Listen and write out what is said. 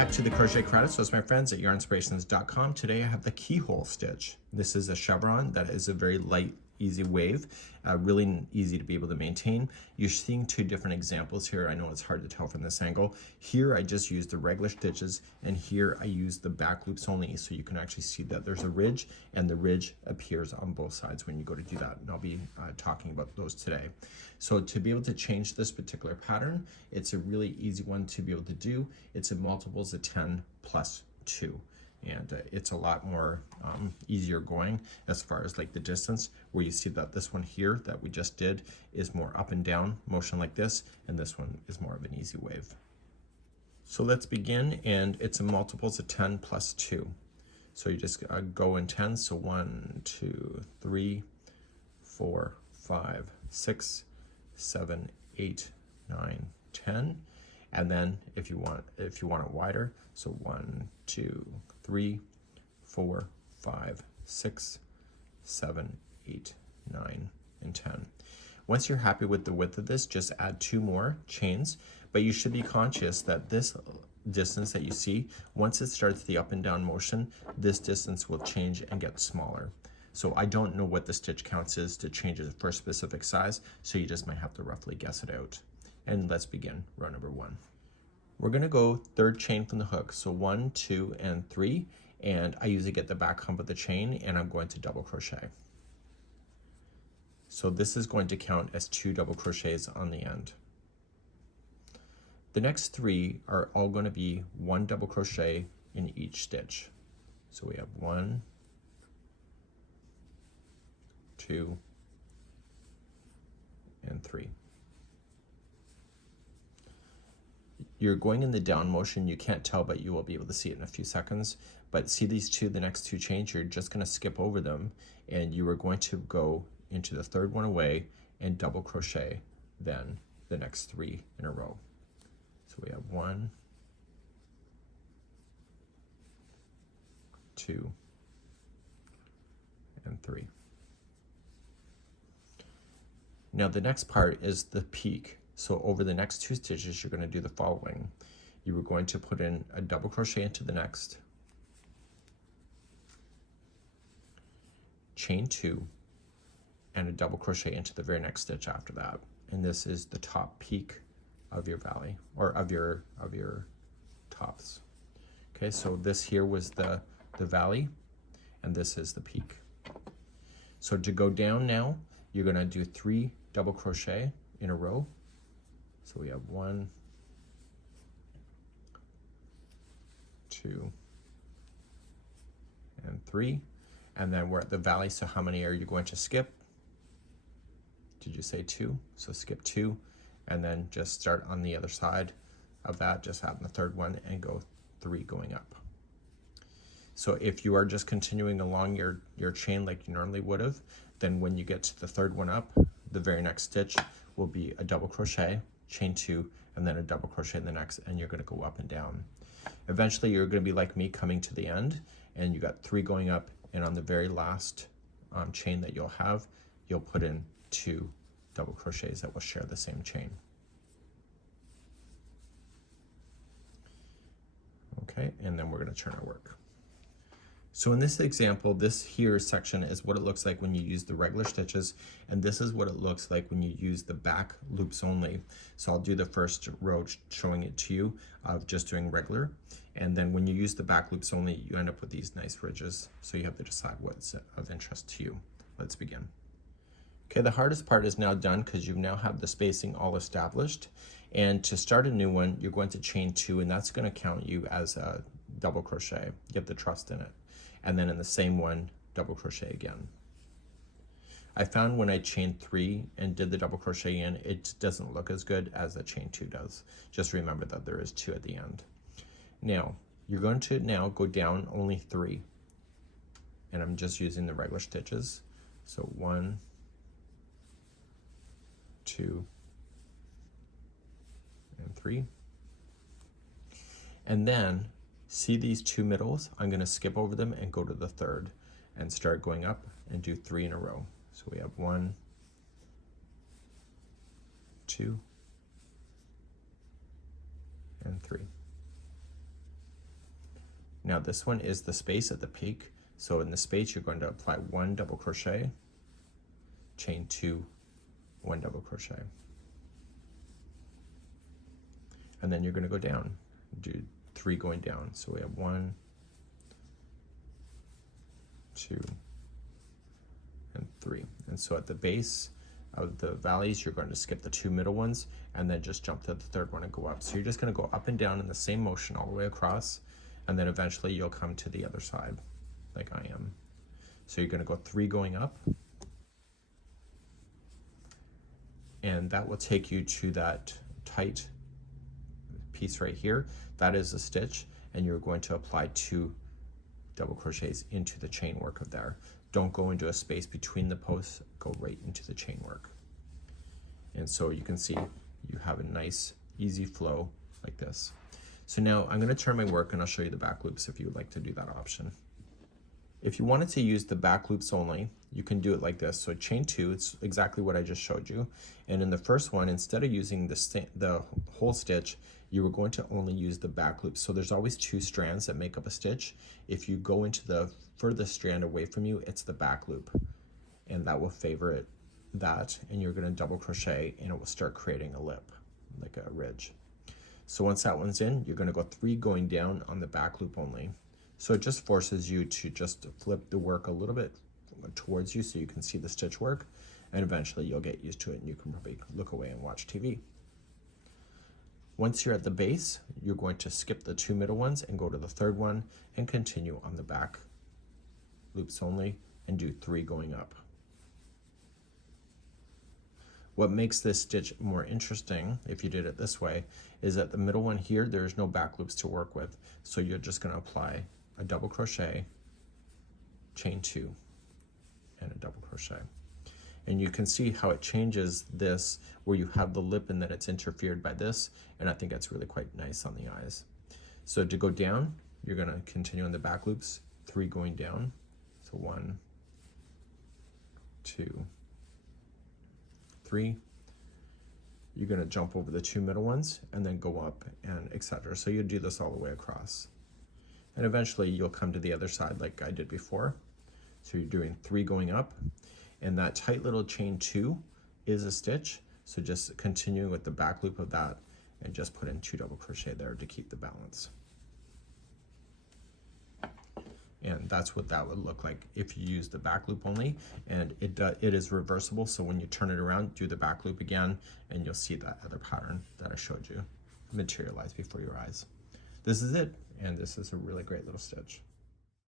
back to the Crochet Credits with my friends at yarnspirations.com. Today I have the keyhole stitch. This is a chevron that is a very light, easy wave, really easy to be able to maintain. You're seeing two different examples here. I know it's hard to tell from this angle. Here I just used the regular stitches, and here I used the back loops only, so you can actually see that there's a ridge, and the ridge appears on both sides when you go to do that, and I'll be talking about those today. So to be able to change this particular pattern, it's a really easy one to be able to do. It's in multiples of 10 plus 2. And it's a lot more easier going as far as like the distance, where you see that this one here that we just did is more up and down motion like this, and this one is more of an easy wave. So let's begin, and it's in multiples of 10 plus 2. So you just go in 10, so 1, 2, 3, 4, 5, 6, 7, 8, 9, 10. And then if you want it wider, so 1, 2, 3, 4, 5, 6, 7, 8, 9, and 10. Once you're happy with the width of this, just add 2 more chains, but you should be conscious that this distance that you see, once it starts the up and down motion, this distance will change and get smaller. So I don't know what the stitch counts is to change it for a specific size, so you just might have to roughly guess it out. And let's begin row number 1. We're going to go third chain from the hook, so 1, 2, and 3, and I usually get the back hump of the chain, and I'm going to double crochet. So this is going to count as 2 double crochets on the end. The next 3 are all going to be 1 double crochet in each stitch. So we have 1, 2, and 3. You're going in the down motion. You can't tell, but you will be able to see it in a few seconds. But see these the next 2 chains, you're just going to skip over them, and you are going to go into the third one away and double crochet then the next 3 in a row. So we have 1, 2, and 3. Now the next part is the peak. So over the next 2 stitches, you're going to do the following. You are going to put in a double crochet into the next, chain 2, and a double crochet into the very next stitch after that. And this is the top peak of your valley, or of your tops. Okay, so this here was the valley, and this is the peak. So to go down now, you're going to do 3 double crochet in a row. So we have 1, 2, and 3, and then we're at the valley, so how many are you going to skip? Did you say 2? So skip 2, and then just start on the other side of that, just add the third one and go 3 going up. So if you are just continuing along your chain like you normally would have, then when you get to the third one up, the very next stitch will be a double crochet, chain 2, and then a double crochet in the next, and you're going to go up and down. Eventually you're going to be like me, coming to the end, and you got 3 going up, and on the very last chain that you'll have, you'll put in 2 double crochets that will share the same chain. Okay, and then we're going to turn our work. So in this example, this here section is what it looks like when you use the regular stitches, and this is what it looks like when you use the back loops only. So I'll do the first row showing it to you of just doing regular, and then when you use the back loops only, you end up with these nice ridges, so you have to decide what's of interest to you. Let's begin. Okay, the hardest part is now done because you now have the spacing all established, and to start a new one, you're going to chain 2, and that's going to count you as a double crochet. You have the trust in it. And then in the same one, double crochet again. I found when I chained 3 and did the double crochet in, it doesn't look as good as a chain 2 does. Just remember that there is 2 at the end. Now, you're going to now go down only 3. And I'm just using the regular stitches. So 1, 2, and 3. And then see these 2 middles? I'm going to skip over them and go to the third and start going up and do 3 in a row. So we have 1, 2, and 3. Now this one is the space at the peak. So in the space, you're going to apply 1 double crochet, chain 2, 1 double crochet. And then you're going to go down, do 3 going down. So we have 1, 2, and 3. And so at the base of the valleys, you're going to skip the 2 middle ones and then just jump to the 3rd one and go up. So you're just going to go up and down in the same motion all the way across, and then eventually you'll come to the other side like I am. So you're going to go 3 going up, and that will take you to that tight piece right here. That is a stitch, and you're going to apply 2 double crochets into the chain work of there. Don't go into a space between the posts, go right into the chain work. And so you can see you have a nice easy flow like this. So now I'm going to turn my work and I'll show you the back loops if you would like to do that option. If you wanted to use the back loops only, you can do it like this. So chain 2, it's exactly what I just showed you. And in the first one, instead of using the whole stitch, you were going to only use the back loops. So there's always 2 strands that make up a stitch. If you go into the furthest strand away from you, it's the back loop. And that will favor that. And you're going to double crochet and it will start creating a lip, like a ridge. So once that one's in, you're going to go 3 going down on the back loop only. So it just forces you to just flip the work a little bit towards you so you can see the stitch work, and eventually you'll get used to it and you can probably look away and watch TV. Once you're at the base, you're going to skip the 2 middle ones and go to the 3rd one and continue on the back loops only and do 3 going up. What makes this stitch more interesting, if you did it this way, is that the middle one here, there's no back loops to work with. So you're just going to apply a double crochet, chain 2, and a double crochet. And you can see how it changes this, where you have the lip and then it's interfered by this, and I think that's really quite nice on the eyes. So to go down, you're going to continue on the back loops, 3 going down. So 1, 2, 3. You're going to jump over the 2 middle ones and then go up and etc. So you do this all the way across. And eventually you'll come to the other side like I did before. So you're doing 3 going up, and that tight little chain 2 is a stitch. So just continuing with the back loop of that and just put in 2 double crochet there to keep the balance. And that's what that would look like if you use the back loop only. And it is reversible, so when you turn it around, do the back loop again, and you'll see that other pattern that I showed you materialize before your eyes. This is it, and this is a really great little stitch.